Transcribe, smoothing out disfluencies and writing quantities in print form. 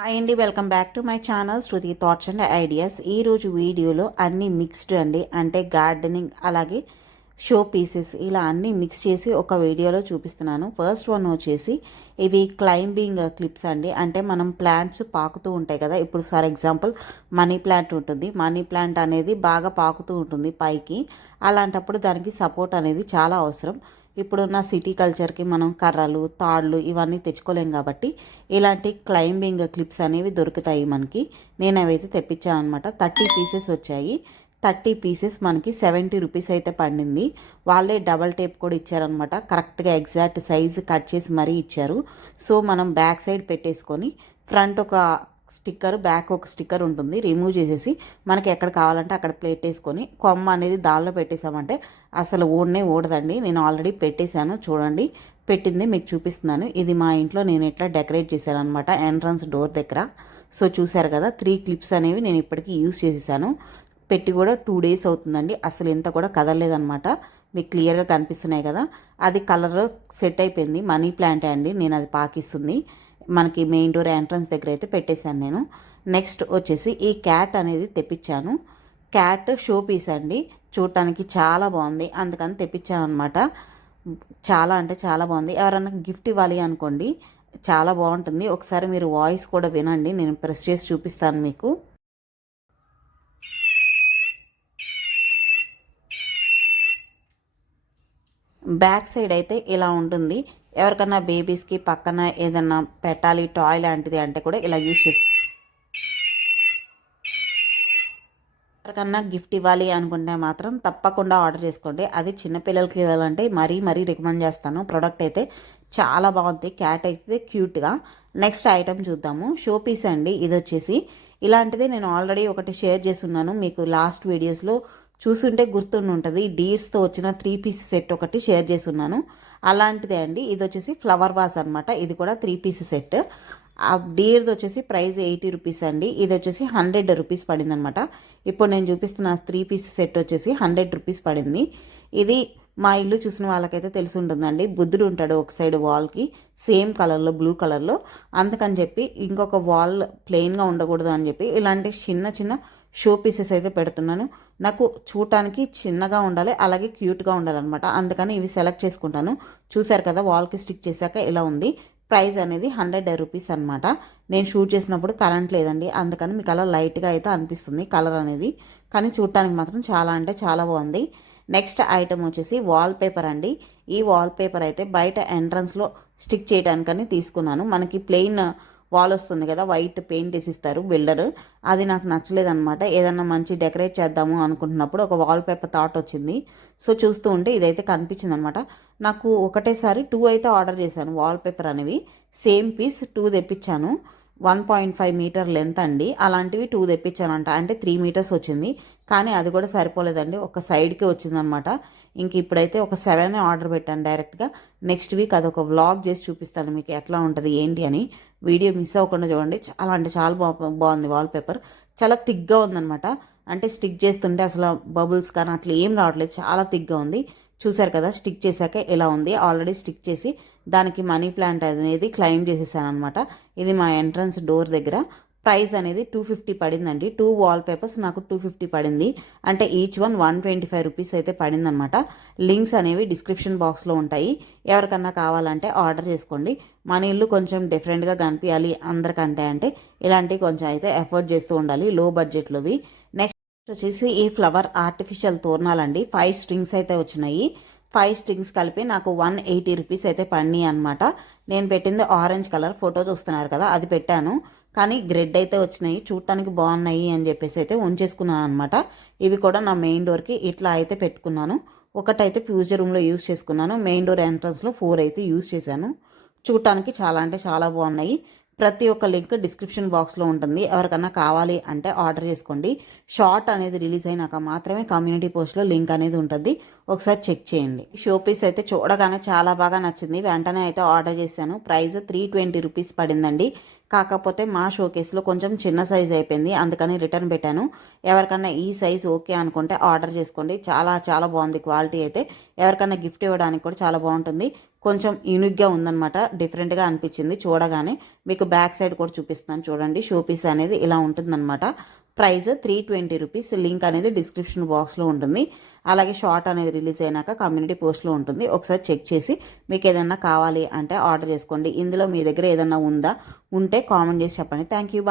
Hi అండి, welcome back to my channel Shruti thoughts and ideas. ఈరోజు వీడియోలో అన్నీ మిక్స్డ్ అండి, అంటే గార్డెనింగ్ అలాగే షో పీసెస్ ఇలా అన్నీ మిక్స్ చేసి ఒక వీడియోలో చూపిస్తున్నాను. ఫస్ట్ వన్ వచ్చేసి ఇవి క్లైంబింగ్ క్లిప్స్ అండి. అంటే మనం ప్లాంట్స్ పాకుతూ ఉంటాయి కదా, ఇప్పుడు ఫర్ ఎగ్జాంపుల్ మనీ ప్లాంట్ ఉంటుంది. మనీ ప్లాంట్ అనేది బాగా పాకుతూ ఉంటుంది పైకి. అలాంటప్పుడు దానికి సపోర్ట్ అనేది చాలా అవసరం. ఇప్పుడున్న సిటీ కల్చర్కి మనం కర్రలు, తాళ్ళు ఇవన్నీ తెచ్చుకోలేం కాబట్టి ఇలాంటి క్లైంబింగ్ క్లిప్స్ అనేవి దొరుకుతాయి మనకి. నేను అవైతే తెప్పించాను అనమాట. 30 పీసెస్ వచ్చాయి. 30 పీసెస్ మనకి 70 రూపీస్ అయితే పడింది. వాళ్ళే డబల్ టేప్ కూడా ఇచ్చారనమాట. కరెక్ట్గా ఎగ్జాక్ట్ సైజు కట్ చేసి మరీ ఇచ్చారు. సో మనం బ్యాక్ సైడ్ పెట్టేసుకొని ఫ్రంట్ ఒక స్టిక్కర్, బ్యాక్ ఒక స్టిక్కర్ ఉంటుంది. రిమూవ్ చేసేసి మనకి ఎక్కడ కావాలంటే అక్కడ ప్లేట్ వేసుకొని కొమ్మ అనేది దానిలో పెట్టేసామంటే అసలు ఓడదండి. నేను ఆల్రెడీ పెట్టేశాను, చూడండి. పెట్టింది మీకు చూపిస్తున్నాను. ఇది మా ఇంట్లో నేను ఎట్లా డెకరేట్ చేశాను అనమాట, ఎంట్రన్స్ డోర్ దగ్గర. సో చూసారు కదా, 3 క్లిప్స్ అనేవి నేను ఇప్పటికీ యూస్ చేసేసాను. పెట్టి కూడా 2 డేస్ అవుతుందండి. అసలు ఎంత కూడా కదలలేదనమాట. మీకు క్లియర్గా కనిపిస్తున్నాయి కదా. అది కలర్ సెట్ అయిపోయింది. మనీ ప్లాంటే అండి, నేను అది పాకిస్తుంది. మనకి మెయిన్ డోర్ ఎంట్రన్స్ దగ్గర అయితే పెట్టేశాను నేను. నెక్స్ట్ వచ్చేసి ఈ క్యాట్ అనేది తెప్పించాను. క్యాట్ షో పీస్ అండి, చూడటానికి చాలా బాగుంది, అందుకని తెప్పించాను అనమాట. చాలా అంటే చాలా బాగుంది. ఎవరన్నా గిఫ్ట్ ఇవ్వాలి అనుకోండి, చాలా బాగుంటుంది. ఒకసారి మీరు వాయిస్ కూడా వినండి, నేను ప్రెస్ చేసి చూపిస్తాను మీకు. బ్యాక్ సైడ్ అయితే ఇలా ఉంటుంది. ఎవరికన్నా బేబీస్కి పక్కన ఏదన్నా పెట్టాలి టాయ్ లాంటిది అంటే కూడా ఇలా యూస్ చేసుకో. ఎవరికన్నా గిఫ్ట్ ఇవ్వాలి అనుకుంటే మాత్రం తప్పకుండా ఆర్డర్ చేసుకోండి. అది చిన్నపిల్లలకి ఇవ్వాలంటే మరీ రికమెండ్ చేస్తాను. ప్రోడక్ట్ అయితే చాలా బాగుంది. క్యాట్ అయితే క్యూట్గా. నెక్స్ట్ ఐటమ్ చూద్దాము. షో పీస్ అండి. ఇది వచ్చేసి ఇలాంటిది నేను ఆల్రెడీ ఒకటి షేర్ చేసి ఉన్నాను, మీకు లాస్ట్ వీడియోస్లో చూసుంటే గుర్తుండి ఉంటుంది. డీర్స్తో వచ్చిన 3 పీస్ సెట్ ఒకటి షేర్ చేసి ఉన్నాను, అలాంటిదే అండి. ఇది వచ్చేసి ఫ్లవర్ వాజ్ అనమాట. ఇది కూడా 3 పీస్ సెట్. ఆ డీర్ది వచ్చేసి ప్రైస్ 80 రూపీస్ అండి. ఇది వచ్చేసి 100 రూపీస్ పడింది అనమాట. ఇప్పుడు నేను చూపిస్తున్న 3 పీస్ సెట్ వచ్చేసి 100 రూపీస్ పడింది. ఇది మా ఇల్లు చూసిన వాళ్ళకైతే తెలిసి ఉంటుందండి. బుద్ధుడు ఉంటాడు ఒక సైడ్ వాల్కి, సేమ్ కలర్లో, బ్లూ కలర్లో. అందుకని చెప్పి ఇంకొక వాల్ ప్లెయిన్గా ఉండకూడదు అని చెప్పి ఇలాంటి చిన్న చిన్న షో పీసెస్ అయితే పెడుతున్నాను. నాకు చూడటానికి చిన్నగా ఉండాలి, అలాగే క్యూట్గా ఉండాలన్నమాట. అందుకని ఇవి సెలెక్ట్ చేసుకుంటాను. చూశారు కదా, వాల్కి స్టిక్ చేశాక ఇలా ఉంది. ప్రైస్ అనేది 100 రూపీస్ అనమాట. నేను షూట్ చేసినప్పుడు కరెంట్ లేదండి, అందుకని మీకు అలా లైట్గా అయితే అనిపిస్తుంది కలర్ అనేది. కానీ చూడటానికి మాత్రం చాలా అంటే చాలా బాగుంది. నెక్స్ట్ ఐటమ్ వచ్చేసి వాల్ పేపర్ అండి. ఈ వాల్ పేపర్ అయితే బయట ఎంట్రన్స్లో స్టిక్ చేయడానికని తీసుకున్నాను. మనకి ప్లెయిన్ వాల్ వస్తుంది కదా, వైట్ పెయింట్ వేసిస్తారు బిల్డర్. అది నాకు నచ్చలేదన్నమాట. ఏదన్నా మంచి డెకరేట్ చేద్దాము అనుకుంటున్నప్పుడు ఒక వాల్ పేపర్ థాట్ వచ్చింది. సో చూస్తూ ఉంటే ఇదైతే కనిపించింది అనమాట. నాకు ఒకటేసారి 2 అయితే ఆర్డర్ చేశాను వాల్ పేపర్ అనేవి. సేమ్ పీస్ 2 తెప్పించాను. 1.5 మీటర్ లెంత్ అండి. అలాంటివి 2 తెప్పించానంట, అంటే 3 మీటర్స్ వచ్చింది. కానీ అది కూడా సరిపోలేదండి, ఒక సైడ్కే వచ్చిందనమాట. ఇంక ఇప్పుడైతే ఒక 7 ఆర్డర్ పెట్టాను డైరెక్ట్గా. నెక్స్ట్ వీక్ అదొక వ్లాగ్ చేసి చూపిస్తాను మీకు ఎట్లా ఉంటుంది ఏంటి అని. వీడియో మిస్ అవ్వకుండా చూడండి. చాలా అంటే చాలా బాగుంది వాల్ పేపర్. చాలా థిక్గా ఉందనమాట. అంటే స్టిక్ చేస్తుంటే అసలు బబుల్స్ కానీ అట్లా ఏం రావట్లేదు, చాలా థిక్గా ఉంది. చూసారు కదా, స్టిక్ చేశాక ఎలా ఉంది. ఆల్రెడీ స్టిక్ చేసి దానికి మనీ ప్లాంట్ అనేది క్లైమ్ చేసేసాను అనమాట. ఇది మా ఎంట్రన్స్ డోర్ దగ్గర. ప్రైస్ అనేది 250 పడిందండి. 2 వాల్ పేపర్స్ నాకు 250 పడింది. అంటే ఈచ్ వన్ 125 రూపీస్ అయితే పడిందనమాట. లింక్స్ అనేవి డిస్క్రిప్షన్ బాక్స్లో ఉంటాయి. ఎవరికన్నా కావాలంటే ఆర్డర్ చేసుకోండి. మన ఇల్లు కొంచెం డిఫరెంట్గా కనిపించాలి అందరికంటే అంటే ఇలాంటివి కొంచెం అయితే ఎఫర్ట్ చేస్తూ ఉండాలి, లో బడ్జెట్లోవి. నెక్స్ట్ వచ్చేసి ఈ ఫ్లవర్ ఆర్టిఫిషియల్ తోరణాలండి. 5 స్ట్రింగ్స్ అయితే వచ్చినాయి. 5 స్ట్రింగ్స్ కలిపి నాకు 180 రూపీస్ అయితే పడినాయి అనమాట. నేను పెట్టింది ఆరెంజ్ కలర్, ఫోటో చూస్తున్నారు కదా, అది పెట్టాను. కానీ గ్రెడ్ అయితే వచ్చినాయి, చూడటానికి బాగున్నాయి అని చెప్పేసి అయితే ఉంచేసుకున్నాను అనమాట. ఇవి కూడా నా మెయిన్ డోర్కి ఇట్లా అయితే పెట్టుకున్నాను. ఒకటైతే పూజ రూమ్లో యూస్ చేసుకున్నాను. మెయిన్ డోర్ ఎంట్రన్స్లో 4 అయితే యూస్ చేశాను. చూడటానికి చాలా అంటే చాలా బాగున్నాయి. ప్రతి ఒక్క లింక్ డిస్క్రిప్షన్ బాక్స్లో ఉంటుంది. ఎవరికన్నా కావాలి అంటే ఆర్డర్ చేసుకోండి. షార్ట్ అనేది రిలీజ్ అయినాక మాత్రమే కమ్యూనిటీ పోస్ట్లో లింక్ అనేది ఉంటుంది, ఒకసారి చెక్ చేయండి. షో పీస్ అయితే చూడగానే చాలా బాగా నచ్చింది. వెంటనే అయితే ఆర్డర్ చేశాను. ప్రైస్ 320 రూపీస్ పడిందండి. కాకపోతే మా షోకేస్లో కొంచెం చిన్న సైజ్ అయిపోయింది, అందుకని రిటర్న్ పెట్టాను. ఎవరికన్నా ఈ సైజ్ ఓకే అనుకుంటే ఆర్డర్ చేసుకోండి. చాలా చాలా బాగుంది క్వాలిటీ అయితే. ఎవరికన్నా గిఫ్ట్ ఇవ్వడానికి కూడా చాలా బాగుంటుంది. కొంచెం యూనిక్గా ఉందన్నమాట, డిఫరెంట్గా అనిపించింది చూడగానే. మీకు బ్యాక్ సైడ్ కూడా చూపిస్తాను చూడండి. షో పీస్ అనేది ఇలా ఉంటుందన్నమాట. Price 320 rupees. లింక్ అనేది డిస్క్రిప్షన్ బాక్స్లో ఉంటుంది. అలాగే షార్ట్ అనేది రిలీజ్ అయినాక కమ్యూనిటీ పోస్ట్లో ఉంటుంది. ఒకసారి చెక్ చేసి మీకు ఏదన్నా కావాలి అంటే ఆర్డర్ చేసుకోండి. ఇందులో మీ దగ్గర ఏదన్నా ఉంటే కామెంట్ చేసి చెప్పండి. Thank you.